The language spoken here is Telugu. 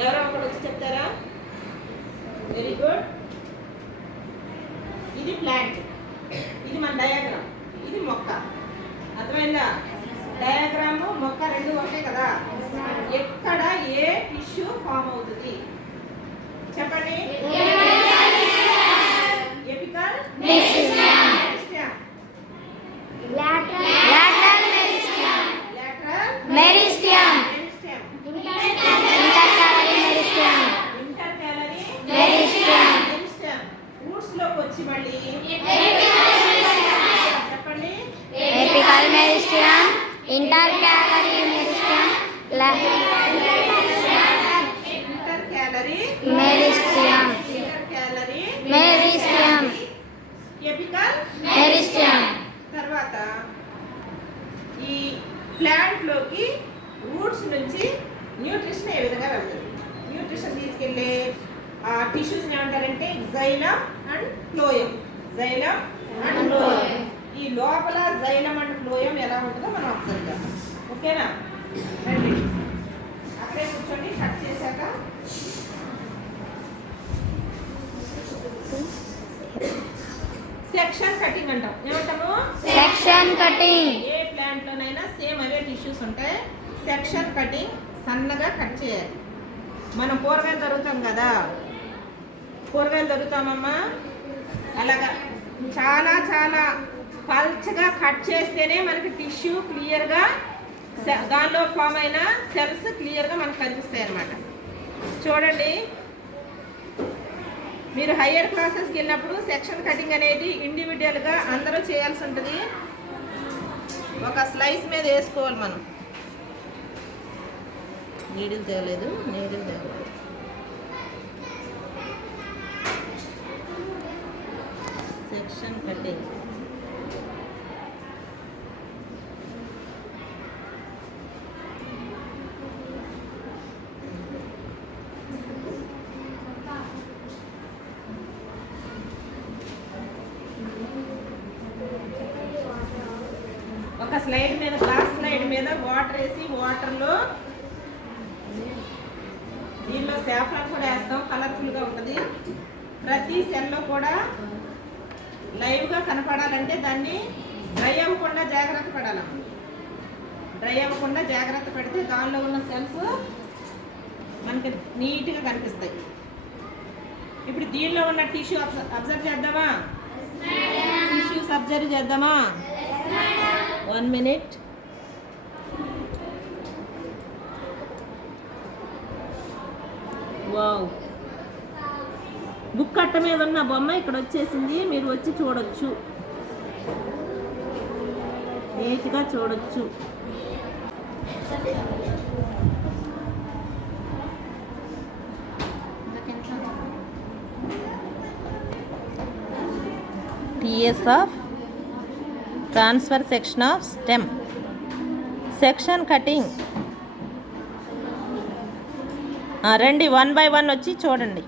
ఎవరో ఒకరు వచ్చి చెప్తారా? Very good. ఇది ప్లాంట్, ఇది మన డయాగ్రామ్, ఇది మొక్క. అర్థమైందా? డయాగ్రాము మొక్క రెండు ఒకటే కదా. ఎక్కడ ఏ టిష్యూ ఫామ్ అవుతుంది చెప్పండి? Apical meristem, lateral meristem, lateral meristem, meristem, intercalary meristem, intercalary meristem, meristem. Roots లోకి వచ్చి మళ్ళీ చెప్పండి? apical meristem, intercalary meristem, intercalary meristem, intercalary meristem, apical. meristem. తర్వాత ఈ ప్లాంట్ లోకి రూట్స్ నుంచి న్యూట్రిషన్ ఏ విధంగా వెళ్తుంది? న్యూట్రిషన్ తీసుకెళ్ళే ఆ టిష్యూస్ ఏమంటారంటే xylem and phloem. Xylem and phloem. ఈ లోపల జైలమ్ అండ్ ఫ్లోయం ఎలా ఉంటుందో మనం అబ్జర్వ్ చేద్దాం. ఓకేనా? రండి అక్కడే కూర్చోండి. కట్ చేశాక సెక్షన్ కటింగ్ అంటాం. ఏమంటాము? Section cutting. ఏ ప్లాంట్ లోనైనా సేమ్ అవే టిష్యూస్ ఉంటాయి. సెక్షన్ కటింగ్, సన్నగా కట్ చేయాలి. మనం కూరగాయలు తరుగుతాం కదా, కూరగాయలు తరుగుతామమ్మా, అలాగా చాలా చాలా పల్చగా కట్ చేస్తేనే మనకి టిష్యూ క్లియర్గా, దానిలో ఫామ్ అయిన సెల్స్ క్లియర్గా మనకు కనిపిస్తాయి అన్నమాట. చూడండి, మీరు హయ్యర్ క్లాసెస్కి వెళ్ళినప్పుడు సెక్షన్ కటింగ్ అనేది ఇండివిజువల్గా అందరూ చేయాల్సి ఉంటుంది. ఒక స్లైస్ మీద వేసుకోవాలి మనం. నీడిల్ తేవలేదు. సెక్షన్ కటింగ్ ఒక స్లైడ్ మీద, గ్లాస్ స్లైడ్ మీద వాటర్ వేసి, వాటర్లో దీనిలో సాఫ్రాన్ కూడా వేస్తాం, కలర్ఫుల్గా ఉంటుంది. ప్రతి సెల్లో కూడా లైవ్గా కనపడాలంటే దాన్ని డ్రై అవ్వకుండా జాగ్రత్త పడాలమ్మ. డ్రై అవ్వకుండా జాగ్రత్త పెడితే దానిలో ఉన్న సెల్స్ మనకి నీట్గా కనిపిస్తాయి. ఇప్పుడు దీనిలో ఉన్న టిష్యూ అబ్జర్వ్ చేద్దామా? టిష్యూస్ అబ్జర్వ్ చేద్దామా? 1 minute. వావ్, బుక్ అట్ట మీద ఉన్న బొమ్మ ఇక్కడ వచ్చేసింది. మీరు వచ్చి చూడొచ్చు, నీట్గా చూడొచ్చు. TS of transfer section of stem. Section cutting. రండి 1 by 1 వచ్చి చూడండి.